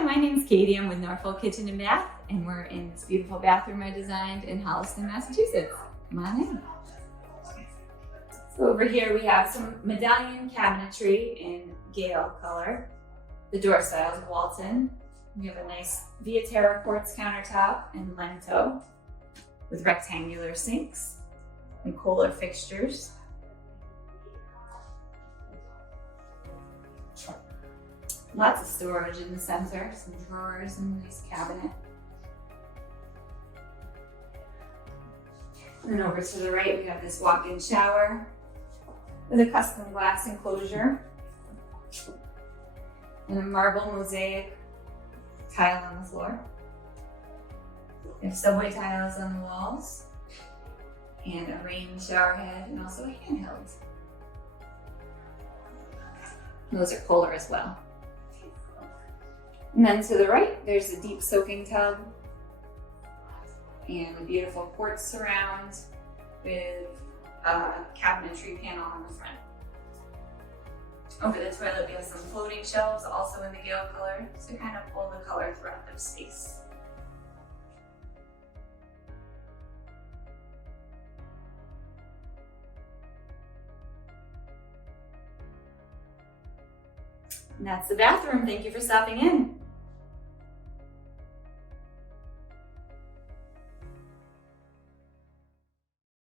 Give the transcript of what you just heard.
Hi, my name's Katie. I'm with Norfolk Kitchen Bath, and we're in this beautiful bathroom I designed in Holliston, Massachusetts. Come on in. So over here we have some medallion cabinetry in Gale color. The door style is Walton. We have a nice Via Terra quartz countertop and Lento with rectangular sinks and Kohler fixtures. Lots of storage in the center, some drawers and a nice cabinet. And then over to the right, we have this walk-in shower with a custom glass enclosure and a marble mosaic tile on the floor. We have subway tiles on the walls and a rain shower head and also a handheld. Those are Kohler as well. And then to the right, there's a deep soaking tub and a beautiful quartz surround with a cabinetry panel on the front. Over the toilet, we have some floating shelves, also in the Gale color, to kind of pull the color throughout the space. And that's the bathroom. Thank you for stopping in.